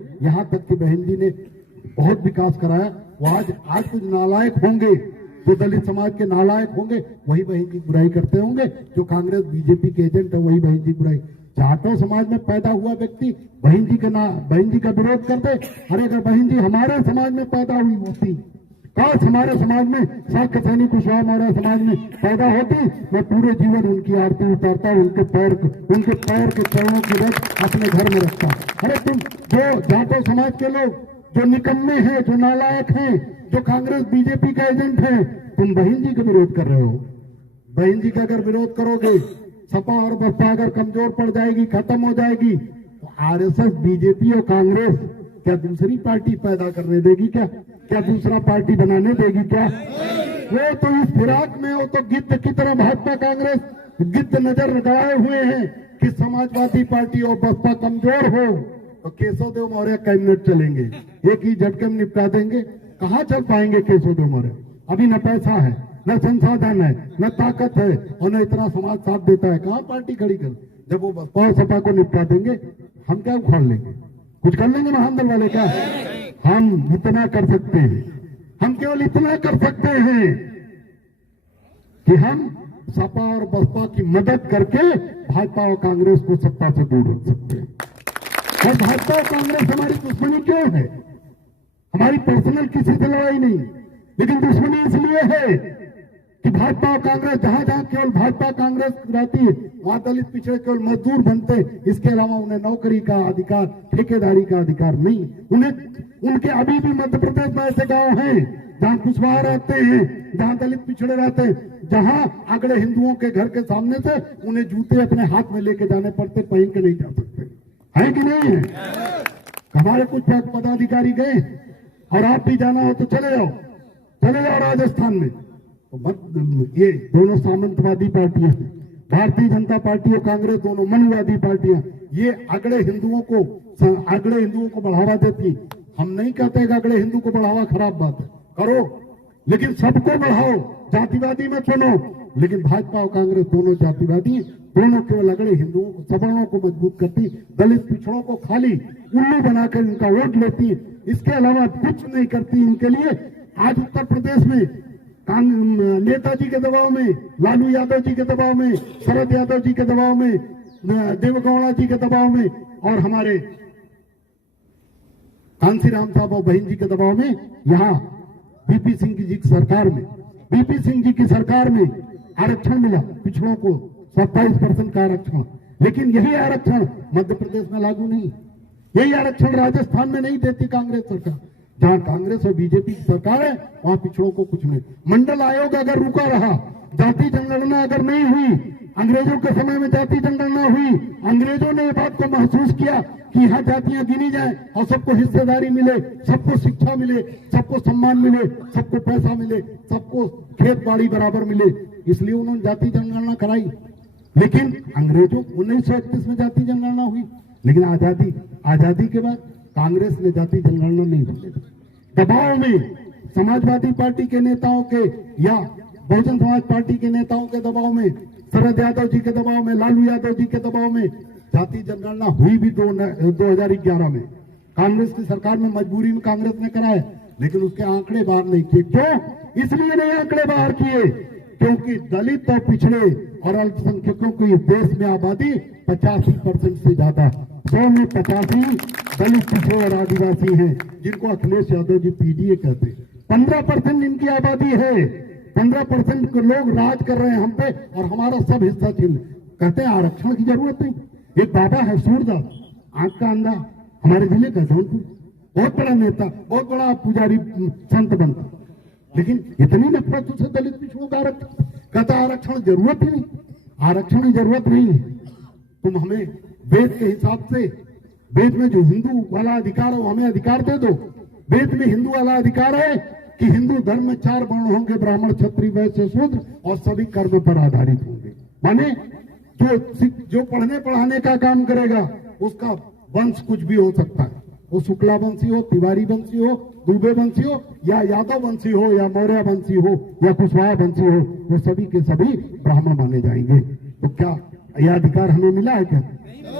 यहाँ तक कि बहन जी ने बहुत विकास कराया। वो आज कुछ नालायक होंगे, जो दलित समाज के नालायक होंगे वही बहन जी बुराई करते होंगे, जो कांग्रेस बीजेपी के एजेंट है वही बहन जी बुराई। जाटों समाज में पैदा हुआ व्यक्ति बहन जी का विरोध करते। अरे अगर बहन जी हमारे समाज में पैदा हुई होती, काश हमारे समाज में साक्य सैनी कुशवाहा मौर्य समाज में पैदा होती, मैं पूरे जीवन उनकी आरती उतारता, उनके पैर के चरणों की रख अपने घर में रखता। अरे तुम जो जाटों समाज के लोग जो निकम्मे हैं, जो नालायक हैं, जो कांग्रेस बीजेपी का एजेंट है, तुम बहन जी का विरोध कर रहे हो। बहन जी का अगर विरोध करोगे, सपा और बसपा अगर कमजोर पड़ जाएगी, खत्म हो जाएगी, तो आरएसएस बीजेपी और कांग्रेस क्या दूसरी पार्टी पैदा करने देगी? क्या दूसरा पार्टी बनाने देगी? क्या वो तो इस फिराक में, वो तो गिद्ध की तरह भाजपा कांग्रेस गिद्ध नजर लगाए हुए हैं कि समाजवादी पार्टी और बसपा कमजोर हो तो केशव देव मौर्य कैबिनेट चलेंगे, एक ही झटके में निपटा देंगे। कहाँ चल पाएंगे केशव देव मौर्य? अभी न पैसा है, न संसाधन है, न ताकत है और न इतना समाज साथ देता है। कहाँ पार्टी खड़ी कर? जब वो बसपा और सपा को निपटा देंगे, हम क्या उखाड़ लेंगे? कुछ कर लेंगे महानदल वाले? क्या हम इतना कर सकते हैं? हम केवल इतना कर सकते हैं कि हम सपा और बसपा की मदद करके भाजपा और कांग्रेस को सत्ता से दूर रख सकते हैं। और भाजपा और कांग्रेस हमारी दुश्मनी क्यों है? हमारी पर्सनल किसी से लड़ाई नहीं, लेकिन दुश्मनी इसलिए है कि भाजपा और कांग्रेस जहां जहां केवल भाजपा कांग्रेस रहती है, वहां दलित पिछड़े केवल मजदूर बनते, इसके अलावा उन्हें नौकरी का अधिकार, ठेकेदारी का अधिकार नहीं। उनके अभी भी मध्य प्रदेश में ऐसे गांव हैं जहां कुशवाहा रहते हैं, जहां दलित पिछड़े रहते हैं, जहां अगले हिंदुओं के घर के सामने से उन्हें जूते अपने हाथ में लेके जाने पड़ते, पहन के नहीं जा सकते। है कि नहीं है? हमारे कुछ पदाधिकारी गए, और आप भी जाना हो तो चले जाओ राजस्थान में। तो ये दोनों सामंतवादी पार्टियां, भारतीय जनता पार्टी और कांग्रेस दोनों मनवादी पार्टियां, ये अगड़े हिंदुओं को बढ़ावा देती। हम नहीं कहते कि अगड़े हिंदू को बढ़ावा खराब बात है, करो, लेकिन सबको बढ़ाओ, जातिवादी में चुनो। लेकिन भाजपा और कांग्रेस दोनों जातिवादी, दोनों केवल अगड़े हिंदुओं को, सवर्णों को मजबूत करती, दलित पिछड़ों को खाली उल्लू बनाकर इनका वोट लेती, इसके अलावा कुछ नहीं करती इनके लिए। आज उत्तर प्रदेश में नेताजी के दबाव में, लालू यादव जी के दबाव में, शरद यादव जी के दबाव में, देवेगौड़ा जी के दबाव में और हमारे कांसीराम साहब और बहन जी के दबाव में, यहाँ बीपी सिंह जी की सरकार में आरक्षण मिला पिछड़ों को, 27% का आरक्षण। लेकिन यही आरक्षण मध्य प्रदेश में लागू नहीं, यही आरक्षण राजस्थान में नहीं देती कांग्रेस सरकार। जहां कांग्रेस और बीजेपी की सरकार है वहां पिछड़ों को कुछ नहीं। मंडल आयोग अगर रुका रहा, जाति जनगणना अगर नहीं हुई, अंग्रेजों के समय में जाति जनगणना हुई, अंग्रेजों ने ये बात को महसूस किया कि यहाँ जातियां गिनी जाए और सबको हिस्सेदारी मिले, सबको शिक्षा मिले, सबको सम्मान मिले, सबको पैसा मिले, सबको खेत बाड़ी बराबर मिले, इसलिए उन्होंने जाति जनगणना कराई। लेकिन अंग्रेजों 1931 में जाति जनगणना हुई, लेकिन आजादी के बाद कांग्रेस ने जाति जनगणना नहीं होने दी। दबाव में समाजवादी पार्टी के नेताओं के या बहुजन समाज पार्टी के नेताओं के दबाव में, शरद यादव जी के दबाव में, लालू यादव जी के दबाव में जाति जनगणना हुई भी 2011 में। कांग्रेस की सरकार में मजबूरी में कांग्रेस ने कराया, लेकिन उसके आंकड़े बाहर नहीं किए। क्यों? इसलिए नहीं आंकड़े बाहर किए क्योंकि दलित और पिछड़े और अल्पसंख्यकों की इस देश में आबादी 85% से ज्यादा, 100 में 85 दलित, पिछड़े और आदिवासी हैं, जिनको अखिलेश यादव जी पीडीए कहते हैं। 15% इनकी आबादी है, 15% के लोग राज कर रहे हैं हम पे और हमारा सब हिस्सा छीन। कहते हैं आरक्षण की जरूरत नहीं। एक बाबा है सूरदास, आंख का अंधा, हमारे जिले का जौनपुर, बहुत बड़ा नेता, बहुत बड़ा पुजारी संत बनता, लेकिन इतनी नफरत उसे दलित पिछड़ों का आरक्षण, कहता आरक्षण जरूरत ही नहीं, आरक्षण की जरूरत नहीं है। तुम हमें वेद के हिसाब से, वेद में जो हिंदू वाला अधिकार है वो हमें अधिकार दे दो। वेद में हिंदू वाला अधिकार है कि हिंदू धर्म में 4 वर्ण होंगे, ब्राह्मण, क्षत्रिय, वैश्य, शूद्र, और सभी कर्म पर आधारित होंगे। माने जो पढ़ने पढ़ाने का काम करेगा उसका वंश कुछ भी हो सकता है, वो शुक्ला वंशी हो, तिवारी वंशी हो, दुबे वंशी हो, या यादव वंशी हो, या मौर्य वंशी हो, या कुशवाहा वंशी हो, वो सभी के सभी ब्राह्मण माने जाएंगे। तो क्या यह अधिकार हमें मिला है? क्या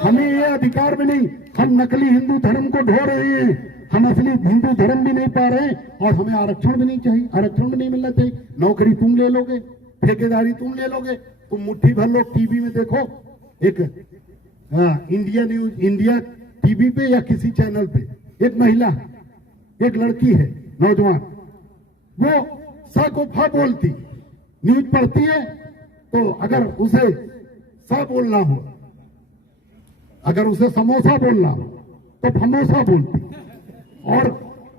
हमें यह अधिकार भी नहीं। हम नकली हिंदू धर्म को ढो रहे हैं, हम असली हिंदू धर्म भी नहीं पा रहे हैं, और हमें आरक्षण भी नहीं चाहिए, आरक्षण भी नहीं मिलना चाहिए। नौकरी तुम ले लोगे, ठेकेदारी तुम ले लोगे, तुम मुट्ठी भर लोग टीवी में देखो, एक इंडिया न्यूज, इंडिया टीवी पे या किसी चैनल पे एक महिला, एक लड़की है नौजवान, वो सा को फा बोलती, न्यूज पढ़ती है, तो अगर उसे सा बोलना हो, अगर उसे समोसा बोलना हो तो फमोसा बोलती, और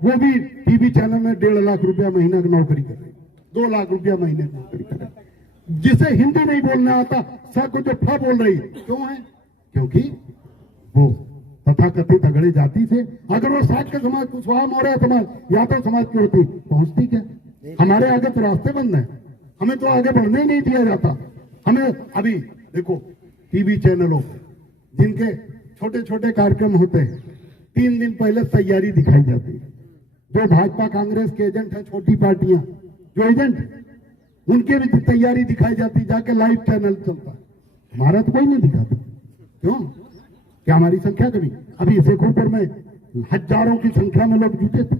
वो भी टीवी चैनल में 1.5 लाख रुपया महीना की नौकरी कर रही, 2 लाख रुपया महीने की नौकरी कर रही। जिसे हिंदी नहीं बोलना आता, सा को जो फा बोल रही, क्यों है? क्योंकि वो तथाकथित अगड़े जाति से, अगर वो साक्य समाज, कुशवाहा मौर्य समाज, यादव समाज की होती, पहुंचती क्या? हमारे आगे तो रास्ते बंद है, हमें तो आगे बढ़ने ही नहीं दिया जाता। हमें अभी देखो टीवी चैनलों जिनके छोटे छोटे कार्यक्रम होते हैं, 3 दिन पहले तैयारी दिखाई जाती है। जो भाजपा कांग्रेस के एजेंट हैं, छोटी पार्टियां जो एजेंट, उनके भी तैयारी दिखाई जाती, जाके लाइव चैनल चलता है। हमारा तो कोई नहीं दिखाता, क्यों? क्या हमारी संख्या कमी? अभी शेखोपुर में हजारों की संख्या में लोग जुटे थे,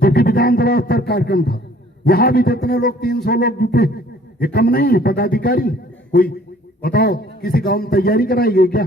क्योंकि विधानसभा स्तर कार्यक्रम था। यहां भी जितने लोग 300 लोग जुटे, ये कम नहीं है। पदाधिकारी कोई बताओ, किसी गांव में तैयारी कराई गई क्या?